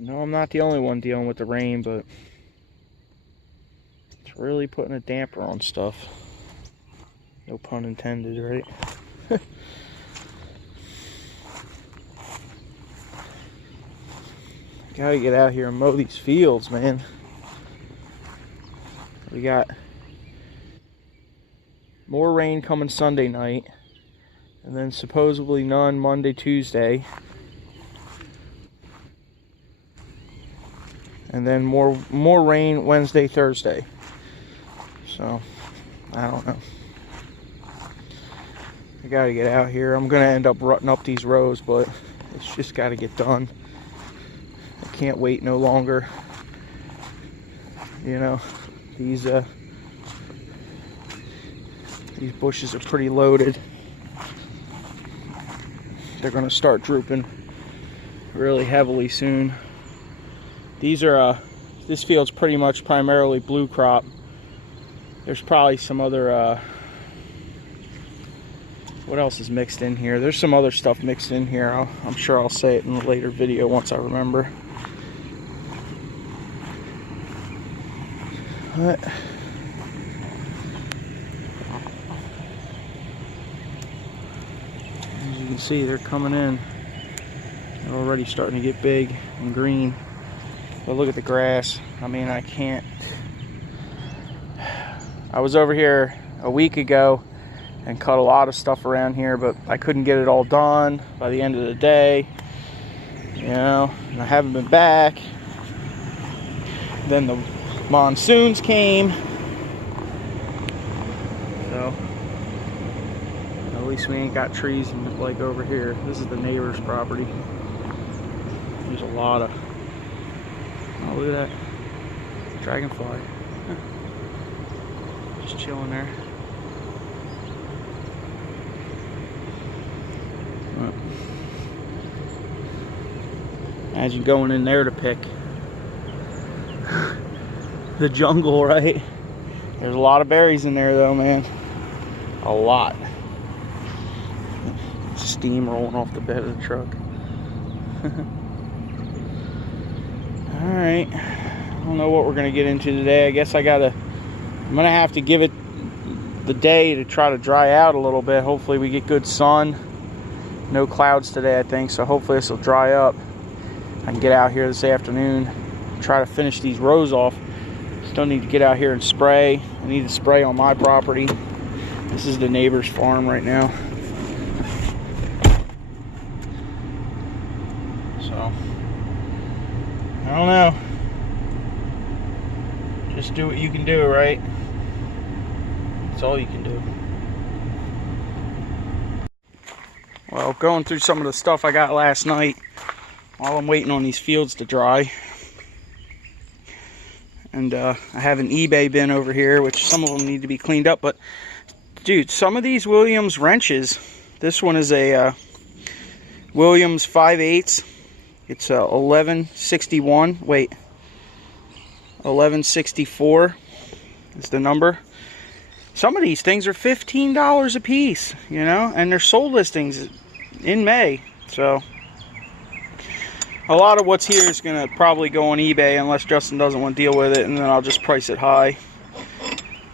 No, I'm not the only one dealing with the rain, but it's really putting a damper on stuff. No pun intended, right? Gotta get out here and mow these fields, man. We got more rain coming Sunday night, and then supposedly none Monday, Tuesday. And then more rain Wednesday, Thursday. So, I don't know. I gotta get out here. I'm gonna end up rutting up these rows, but it's just gotta get done. I can't wait no longer. You know, these bushes are pretty loaded. They're gonna start drooping really heavily soon. These are, this field's pretty much primarily blue crop. There's probably some other, what else is mixed in here? There's some other stuff mixed in here. I'm sure I'll say it in a later video once I remember. But as you can see, they're coming in. They're already starting to get big and green. But look at the grass. I mean, I can't. I was over here a week ago and cut a lot of stuff around here, but I couldn't get it all done by the end of the day. You know, and I haven't been back. Then the monsoons came. So, at least we ain't got trees like over here. This is the neighbor's property. There's a lot of. Oh, look at that dragonfly. Just chilling there. Imagine going in there to pick. The jungle, right? There's a lot of berries in there though, man. A lot. Steam rolling off the bed of the truck. Alright, I don't know what we're going to get into today. I guess I'm going to have to give it the day to try to dry out a little bit. Hopefully we get good sun. No clouds today, I think, so hopefully this will dry up. I can get out here this afternoon, try to finish these rows off. Still need to get out here and spray. I need to spray on my property. This is the neighbor's farm right now. So, I don't know. Just do what you can do, right? That's all you can do. Well, going through some of the stuff I got last night while I'm waiting on these fields to dry. And I have an eBay bin over here, which some of them need to be cleaned up. But, dude, some of these Williams wrenches, this one is a Williams 5/8. It's 1161. Wait, 1164 is the number. Some of these things are $15 a piece, you know, and they're sold listings in May. So a lot of what's here is going to probably go on eBay unless Justin doesn't want to deal with it, and then I'll just price it high.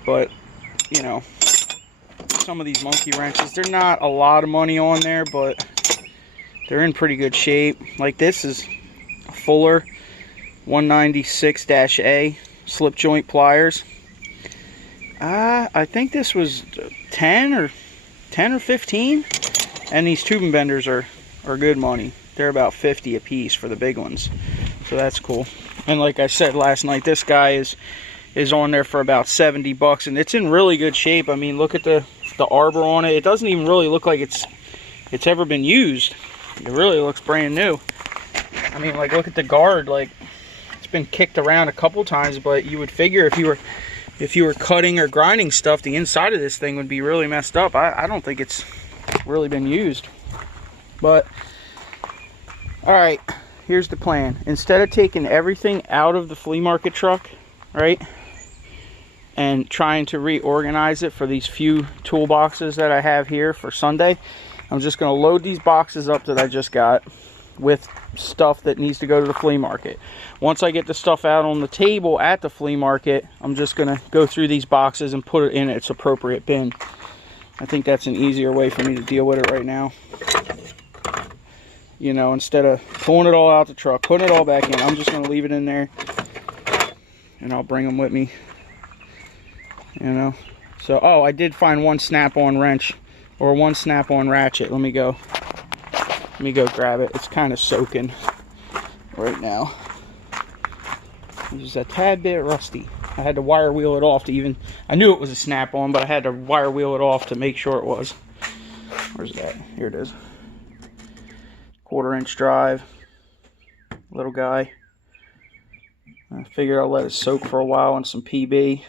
But, you know, some of these monkey wrenches, they're not a lot of money on there, but they're in pretty good shape. Like this is a Fuller 196-A slip joint pliers. I think this was 10 or 15, and these tube and benders are good money. They're about 50 a piece for the big ones, so that's cool. And like I said last night, this guy is on there for about 70 bucks, and it's in really good shape. I mean, look at the arbor on it. It doesn't even really look like it's ever been used. It really looks brand new. I mean, like, look at the guard. Like, it's been kicked around a couple times, but you would figure if you were cutting or grinding stuff, the inside of this thing would be really messed up. I don't think it's really been used. But alright, here's the plan. Instead of taking everything out of the flea market truck, right, and trying to reorganize it for these few toolboxes that I have here for Sunday, I'm just going to load these boxes up that I just got, with stuff that needs to go to the flea market. Once I get the stuff out on the table at the flea market, I'm just gonna go through these boxes and put it in its appropriate bin. I think that's an easier way for me to deal with it right now. You know, instead of pulling it all out the truck, putting it all back in, I'm just gonna leave it in there, and I'll bring them with me. You know. So, oh, I did find one snap-on wrench, or one snap-on ratchet. Let me go grab it. It's kind of soaking right now. It's just a tad bit rusty. I had to wire wheel it off to even, I knew it was a snap-on, but I had to wire wheel it off to make sure it was. Where's that? Here it is. 1/4-inch drive. Little guy. I figure I'll let it soak for a while in some PB.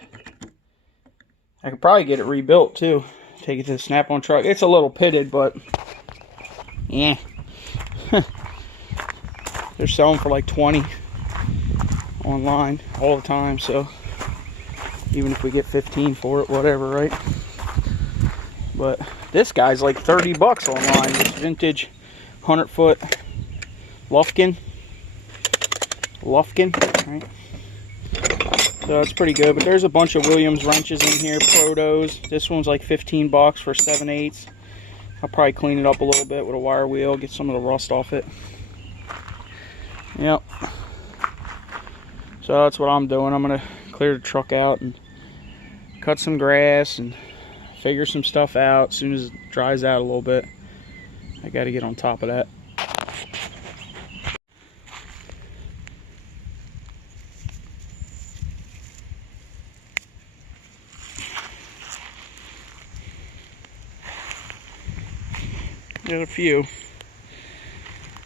I could probably get it rebuilt too. Take it to the snap-on truck. It's a little pitted, but yeah. They're selling for like 20 online all the time, so even if we get 15 for it, whatever, right? But this guy's like 30 bucks online. This vintage 100-foot Lufkin, right? So it's pretty good, but there's a bunch of Williams wrenches in here, Protos. This one's like 15 bucks for 7/8. I'll probably clean it up a little bit with a wire wheel, get some of the rust off it. Yep. So that's what I'm doing. I'm gonna clear the truck out and cut some grass and figure some stuff out. As soon as it dries out a little bit, I gotta get on top of that. There's a few.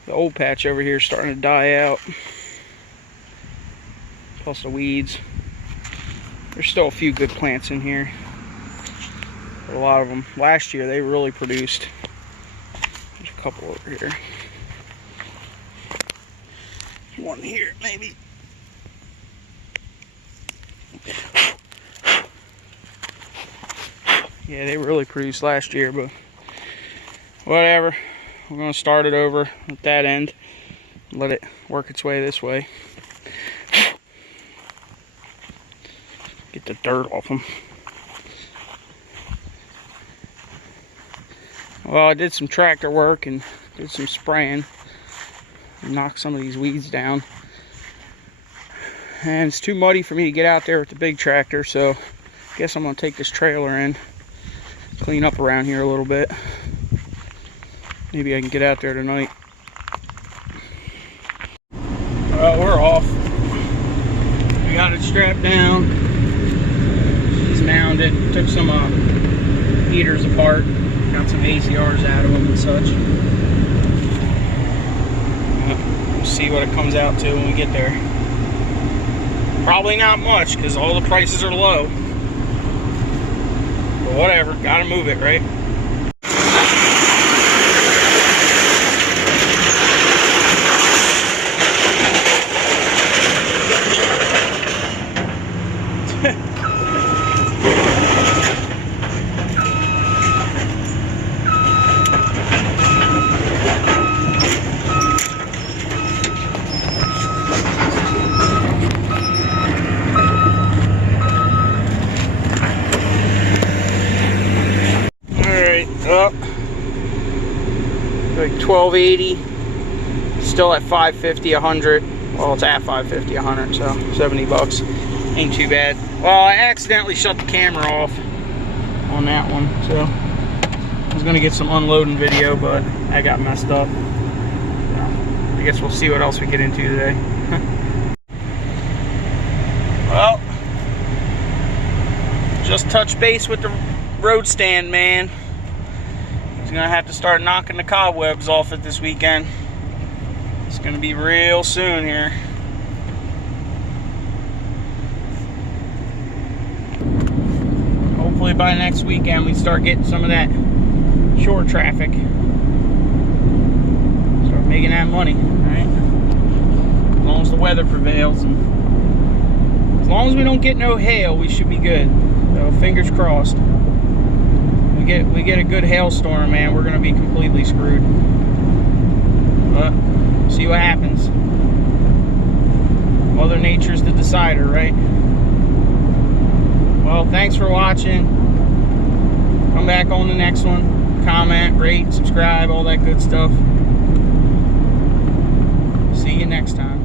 The old patch over here is starting to die out. Plus the weeds. There's still a few good plants in here. But a lot of them. Last year they really produced. There's a couple over here. One here, maybe. Yeah, they really produced last year, but whatever. We're going to start it over at that end. Let it work its way this way. Get the dirt off them. Well, I did some tractor work and did some spraying. Knocked some of these weeds down. And it's too muddy for me to get out there with the big tractor, so I guess I'm going to take this trailer in. Clean up around here a little bit. Maybe I can get out there tonight. Well, we're off. We got it strapped down. She's mounted. Took some heaters apart. Got some ACRs out of them and such. We'll see what it comes out to when we get there. Probably not much because all the prices are low. But whatever. Gotta move it, right? Up like 1280, still at 550, 100. Well, it's at 550, 100, so 70 bucks ain't too bad. Well, I accidentally shut the camera off on that one, so I was gonna get some unloading video, but I got messed up. So I guess we'll see what else we get into today. Well, just touch base with the road stand man. He's gonna have to start knocking the cobwebs off it this weekend. It's gonna be real soon here. Hopefully by next weekend we start getting some of that shore traffic. Start making that money, right? As long as the weather prevails, and as long as we don't get no hail, we should be good. So fingers crossed. We get a good hailstorm, man, we're gonna be completely screwed. But see what happens. Mother Nature's the decider, right? Well, thanks for watching. Come back on the next one. Comment, rate, subscribe, all that good stuff. See you next time.